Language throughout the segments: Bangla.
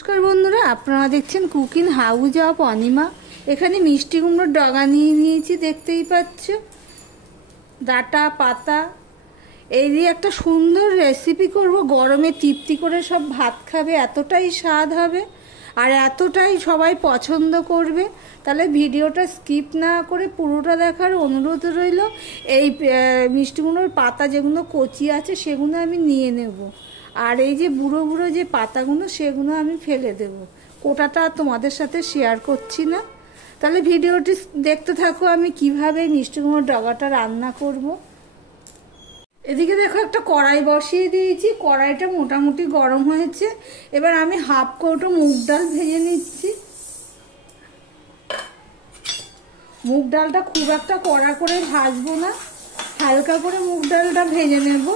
নমস্কার বন্ধুরা, আপনারা দেখছেন কুকিং হাউস অফ অনিমা। এখানে মিষ্টি কুমড়োর ডগা নিয়ে নিয়েছি, দেখতেই পাচ্ছ, ডাটা পাতা। এই দিয়ে একটা সুন্দর রেসিপি করব। গরমে তৃপ্তি করে সব ভাত খাবে, এতটাই স্বাদ হবে আর এতটাই সবাই পছন্দ করবে। তাহলে ভিডিওটা স্কিপ না করে পুরোটা দেখার অনুরোধ রইল। এই মিষ্টি কুমড়োর পাতা যেগুলো কচি আছে সেগুলো আমি নিয়ে নেব, আর এই যে বুড়ো বুড়ো যে পাতাগুলো সেগুলো আমি ফেলে দেব। কোটাটা তোমাদের সাথে শেয়ার করছি না। তাহলে ভিডিওটি দেখতে থাকো আমি কিভাবে মিষ্টি কুমড়োর ডগাটা রান্না করব। এদিকে দেখো একটা কড়াই বসিয়ে দিয়েছি, কড়াইটা মোটামুটি গরম হয়েছে। এবার আমি হাফ কৌটো মুগ ডাল ভেজে নিচ্ছি। মুগ ডালটা খুব একটা কড়া করে ভাজবো না, হালকা করে মুগ ডালটা ভেজে নেব।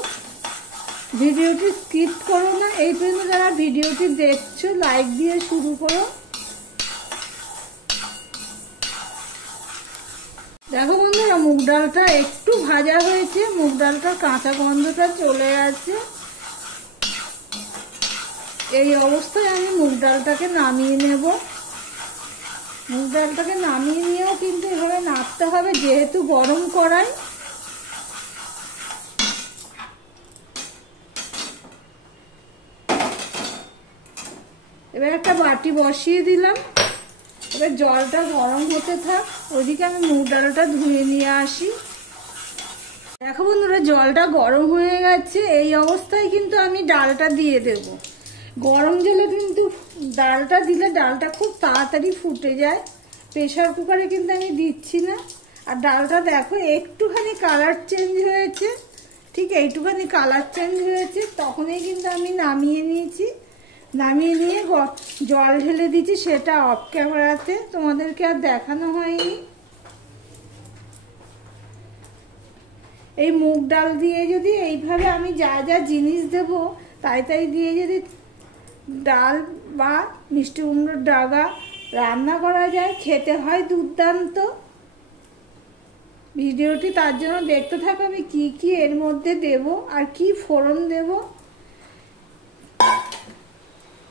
ভিডিওটি স্কিপ করো না, এই পর্যন্ত যারা ভিডিওটি দেখছো লাইক দিয়ে শুরু করো। দেখো বন্ধুরা, মুগ ডালটা একটু ভাজা হয়েছে, মুগ ডালটার কাঁচা গন্ধটা চলে গেছে। এই অবস্থায় আমি মুগ ডালটাকে নামিয়ে নেব। মুগ ডালটাকে নামিয়ে নিয়েও কিন্তু এভাবে নাড়তে হবে, যেহেতু গরম কড়াই। এবার একটা বাটি বসিয়ে দিলাম, এবার জলটা গরম হতে থাক, ওইদিকে আমি মুগ ডালটা ধুয়ে নিয়ে আসি। দেখো বন্ধুরা, জলটা গরম হয়ে গেছে। এই অবস্থায় কিন্তু আমি ডালটা দিয়ে দেব। গরম জলে কিন্তু ডালটা দিলে ডালটা খুব তাড়াতাড়ি ফুটে যায়। প্রেশার কুকারে কিন্তু আমি দিচ্ছি না। আর ডালটা দেখো একটুখানি কালার চেঞ্জ হয়েছে, ঠিক এইটুখানি কালার চেঞ্জ হয়েছে, তখনই কিন্তু আমি নামিয়ে নিয়েছি। নামিয়ে নিয়ে জল ঢেলে দিচ্ছি, সেটা অফ ক্যামেরাতে, তোমাদেরকে আর দেখানো হয়নি। এই মুগ ডাল দিয়ে যদি এইভাবে আমি যা যা জিনিস দেব তাই তাই দিয়ে যদি ডাল বা মিষ্টি কুমড়োর ডগা রান্না করা যায়, খেতে হয় দুর্দান্ত। ভিডিওটি তার জন্য দেখতে থাকো আমি কি কি এর মধ্যে দেব আর কি ফোড়ন দেব।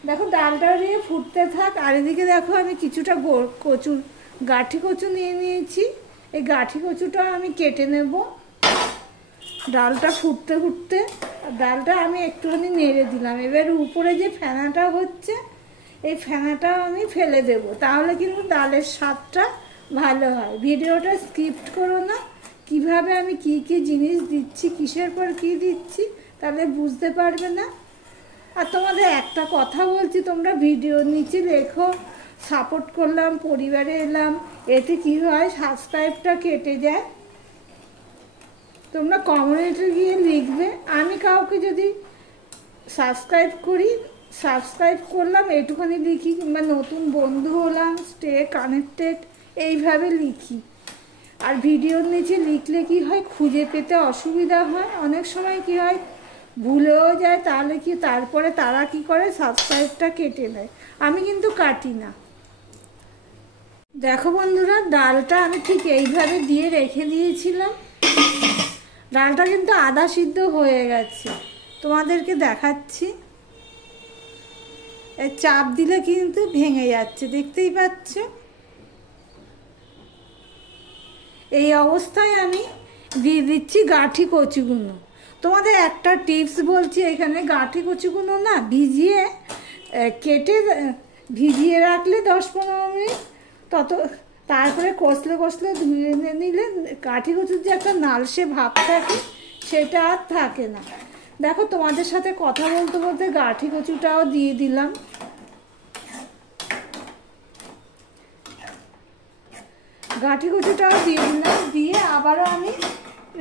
দেখো ডালটা দিয়ে ফুটতে থাক। আর এদিকে দেখো আমি কিছুটা গাঠি কচু নিয়ে নিয়েছি। এই গাঠি কচুটা আমি কেটে নেব। ডালটা ফুটতে ফুটতে ডালটা আমি একটুখানি নেড়ে দিলাম। এবার উপরে যে ফেনাটা হচ্ছে, এই ফেনাটা আমি ফেলে দেব, তাহলে কিন্তু ডালের স্বাদটা ভালো হয়। ভিডিওটা স্কিপ করো না, কিভাবে আমি কি কি জিনিস দিচ্ছি, কিসের পর কি দিচ্ছি, তাহলে বুঝতে পারবে না। আর তোমাদের একটা কথা বলছি, তোমরা ভিডিওর নিচে লেখো সাপোর্ট করলাম, পরিবারে এলাম, এতে কি হয় সাবস্ক্রাইবটা কেটে যায়। তোমরা কমেন্টে গিয়ে লিখবে। আমি কাউকে যদি সাবস্ক্রাইব করলাম এইটুখানি লিখি, কিংবা নতুন বন্ধু হলাম, স্টে কানেক্টেড, এইভাবে লিখি। আর ভিডিওর নিচে লিখলে কি হয়, খুঁজে পেতে অসুবিধা হয়। অনেক সময় কি হয় ভুলেও যায়, তাহলে কি তারপরে তারা কি করে সাবস্ক্রাইবটা কেটে নেয়। আমি কিন্তু কাটি না। দেখো বন্ধুরা, ডালটা আমি ঠিক এইভাবে দিয়ে রেখে দিয়েছিলাম। ডালটা কিন্তু আধা সিদ্ধ হয়ে গেছে, তোমাদেরকে দেখাচ্ছি। চাপ দিলে কিন্তু ভেঙে যাচ্ছে, দেখতেই পাচ্ছ। এই অবস্থায় আমি দিয়ে দিচ্ছি গাঠি কচুগুলো। তোমাদের একটা টিপস বলছি, এখানে গাঠি কচুগুলো না ভিজিয়ে রাখলে 10-15 মিনিট, তারপরে কষলে ধুয়ে নিলে গাঠি কচুর যে একটা নালসে ভাব থাকে সেটা আর থাকে না। দেখো তোমাদের সাথে কথা বলতে বলতে গাঠি কচুটাও দিয়ে দিলাম। গাঠি কচুটাও দিয়ে দিলাম, দিয়ে আবারও আমি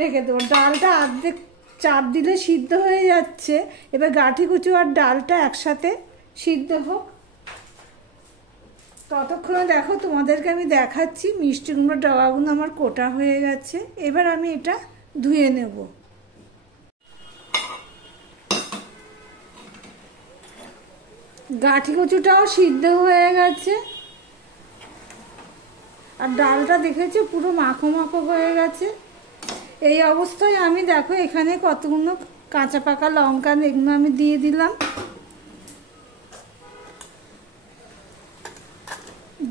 রেখে দেবো। ডালটা অর্ধেক চাপ দিলে সিদ্ধ হয়ে যাচ্ছে। এবার গাঠি কচু আর ডালটা একসাথে সিদ্ধ হোক, ততক্ষণে দেখো তোমাদেরকে আমি দেখাচ্ছি মিষ্টি কুমড়োর ডগাগুলো আমার কোটা হয়ে গেছে। এবার আমি এটা ধুয়ে নেব। গাঠি কচুটাও সিদ্ধ হয়ে গেছে, আর ডালটা দেখেছো পুরো মাখো মাখো হয়ে গেছে। এই অবস্থায় আমি দেখো এখানে কতগুলো কাঁচা পাকা লঙ্কা, এগুলো আমি দিয়ে দিলাম।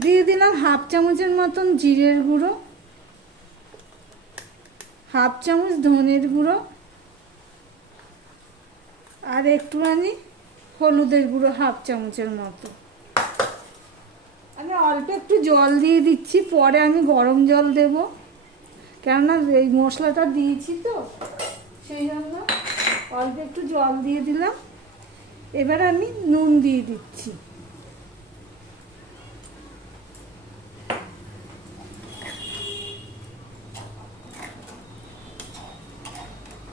দিয়ে দিলাম হাফ চামচের মতন জিরের গুঁড়ো, হাফ চামচ ধনের গুঁড়ো, আর একটুখানি হলুদের গুঁড়ো হাফ চামচের মতো। আমি অল্প একটু জল দিয়ে দিচ্ছি, পরে আমি গরম জল দেব, কেননা এই মশলাটা দিয়েছি তো সেই জন্য অল্প একটু জল দিয়ে দিলাম। এবার আমি নুন দিয়ে দিচ্ছি।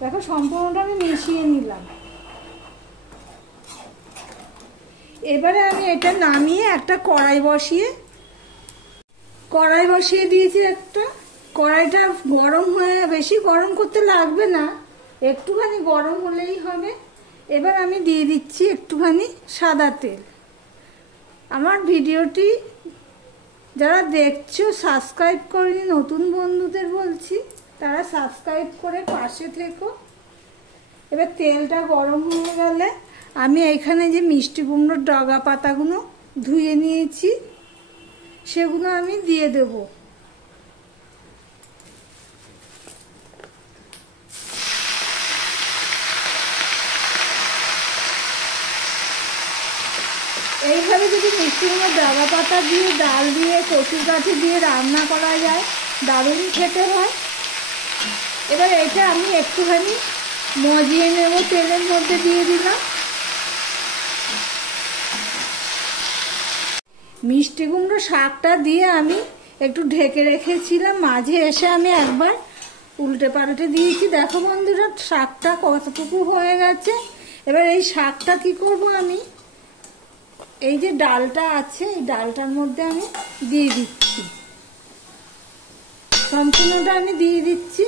দেখো সম্পূর্ণটা আমি মিশিয়ে নিলাম। এবারে আমি এটা নামিয়ে একটা কড়াই বসিয়ে দিয়েছি একটা। কড়াইটা গরম হয়ে, বেশি গরম করতে লাগবে না, একটুখানি গরম হলেই হবে। এবার আমি দিয়ে দিচ্ছি একটুখানি সাদা তেল। আমার ভিডিওটি যারা দেখছো সাবস্ক্রাইব করেনি, নতুন বন্ধুদের বলছি তারা সাবস্ক্রাইব করে পাশে থেকো। এবার তেলটা গরম হয়ে গেলে আমি এখানে যে মিষ্টি কুমড়োর ডগা পাতাগুলো ধুয়ে নিয়েছি সেগুলো আমি দিয়ে দেব। এইভাবে যদি মিষ্টি কুমড়োর ডগা পাতা দিয়ে, ডাল দিয়ে, কচুর গাঠি দিয়ে রান্না করা যায়, দারুণ খেতে হয়। এবার এটা আমি একটুখানি মজিয়ে নেব, তেলের মধ্যে দিয়ে দিলাম। মিষ্টি কুমড়ো শাকটা দিয়ে আমি একটু ঢেকে রেখেছিলাম, মাঝে এসে আমি একবার উল্টে পাল্টে দিয়েছি। দেখো বন্ধুরা শাকটা কতটুকু হয়ে গেছে। এবার এই শাকটা কি করব, আমি এই যে ডালটা আছে এই ডালটার মধ্যে আমি দিয়ে দিচ্ছি, সম্পূর্ণটা আমি দিয়ে দিচ্ছি।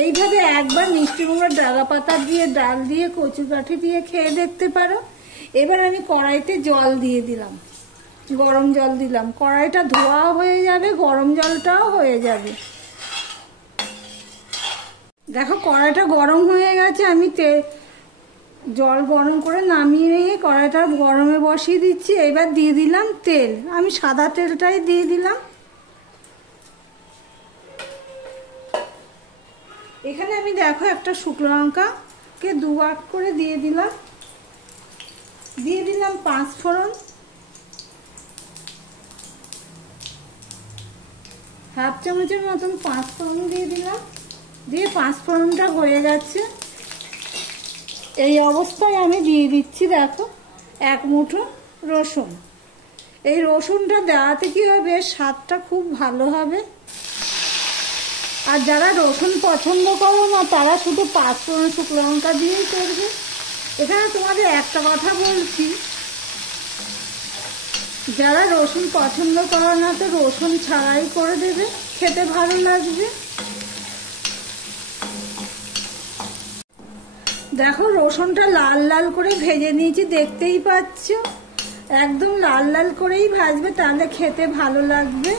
এইভাবে একবার মিষ্টি কুমড়োর ডাগা পাতা দিয়ে, ডাল দিয়ে, কচু কাঠি দিয়ে খেয়ে দেখতে পারো। এবার আমি কড়াইতে জল দিয়ে দিলাম, গরম জল দিলাম। কড়াইটা ধোয়া হয়ে যাবে, গরম জলটাও হয়ে যাবে। দেখো কড়াইটা গরম হয়ে গেছে, আমি জল গরম করে নামিয়ে নিয়ে কড়াইটা গরমে বসিয়ে দিচ্ছি। এবার দিয়ে দিলাম তেল, আমি সাদা তেলটাই দিয়ে দিলাম। এখানে আমি দেখো একটা শুকনো লঙ্কাকে 2 ভাগ করে দিয়ে দিলাম। দিয়ে দিলাম 5 ফোড়ন, হাফ চামচের মতন 5 ফোড়ন দিয়ে দিলাম। দিয়ে 5 ফোড়নটা হয়ে গেছে, এই অবস্থায় আমি দিয়ে দিচ্ছি দেখো 1 মুঠো রসুন। এই রসুনটা দেওয়াতে কি হবে, স্বাদটা খুব ভালো হবে। আর যারা রসুন পছন্দ করো না তারা শুধু 5 ফোড়ন শুকনো লঙ্কা দিয়েই করবে। এখানে তোমাদের একটা কথা বলছি, যারা রসুন পছন্দ করো না তো রসুন ছাড়াই করে দেবে, খেতে ভালো লাগবে। দেখো রসুনটা লাল লাল করে ভেজে নিয়েছি, দেখতেই পাচ্ছ। একদম লাল লাল করেই ভাজবে, তাহলে খেতে ভালো লাগবে।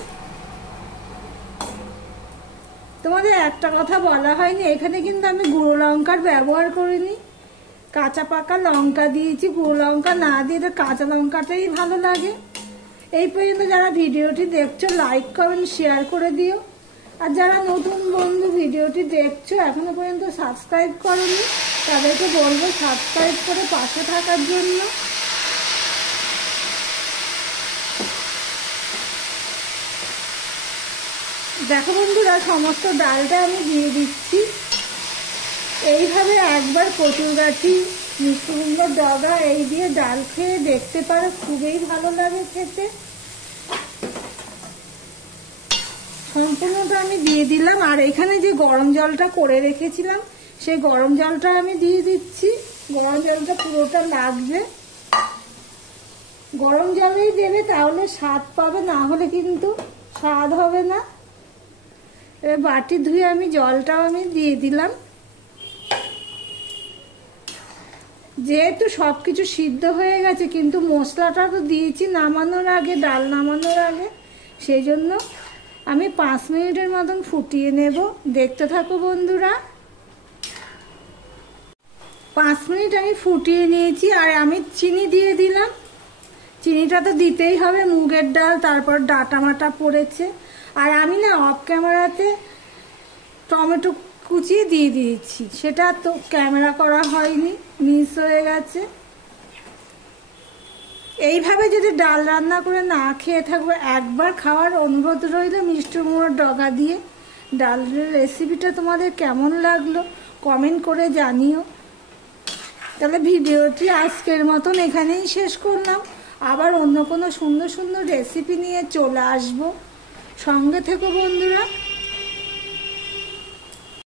তোমাদের একটা কথা বলা হয়নি, এখানে কিন্তু আমি গুঁড়ো লঙ্কার ব্যবহার করিনি, কাঁচা পাকা লঙ্কা দিয়েছি। গুঁড়ো লঙ্কা না দিয়ে কাঁচা লঙ্কাটাই ভালো লাগে। এই পর্যন্ত যারা ভিডিওটি দেখছো লাইক কমেন্ট শেয়ার করে দিও। আর যারা নতুন বন্ধু ভিডিওটি দেখছো এখনো পর্যন্ত সাবস্ক্রাইব করোনি তাদেরকে বলবো সাবস্ক্রাইব করে পাশে থাকার জন্য। দেখো বন্ধুরা সমস্ত ডালটা আমি দিয়ে দিচ্ছি। এইভাবে একবার কচুর গাঠি, মিষ্টি কুমড়োর ডগা এই দিয়ে ডাল খেয়ে দেখতে পারো, খুবই ভালো লাগে খেতে। সম্পূর্ণটা আমি দিয়ে দিলাম। আর এখানে যে গরম জলটা করে রেখেছিলাম সেই গরম জলটা আমি দিয়ে দিচ্ছি। গরম জলটা পুরোটা লাগবে, গরম জলেই দেবে, তাহলে স্বাদ পাবে, না হলে কিন্তু স্বাদ হবে না। এবার বাটি ধুয়ে আমি জলটাও আমি দিয়ে দিলাম। যেহেতু সবকিছু সিদ্ধ হয়ে গেছে, কিন্তু মশলাটা তো দিয়েছি নামানোর আগে, ডাল নামানোর আগে, সেই জন্য আমি 5 মিনিটের মতন ফুটিয়ে নেব। দেখতে থাকো বন্ধুরা। 5 মিনিট আমি ফুটিয়ে নিয়েছি। আর আমি চিনি দিয়ে দিলাম, চিনিটা তো দিতেই হবে, মুগের ডাল, তারপর ডাটা মাটা পড়েছে। আর আমি না অফ ক্যামেরাতে টমেটো কুচিয়ে দিয়ে দিয়েছি, সেটা তো ক্যামেরা করা হয়নি, মিস হয়ে গেছে। এইভাবে যদি ডাল রান্না করে না খেয়ে থাকবো, একবার খাওয়ার অনুরোধ রইল মিষ্টি কুমড়োর ডগা দিয়ে ডালের রেসিপিটা তোমাদের কেমন লাগলো কমেন্ট করে জানিও। তাহলে ভিডিওটি আজকের মতন এখানেই শেষ করলাম, আবার অন্য কোনো সুন্দর সুন্দর রেসিপি নিয়ে চলে আসবো। সঙ্গে থেকো বন্ধুরা।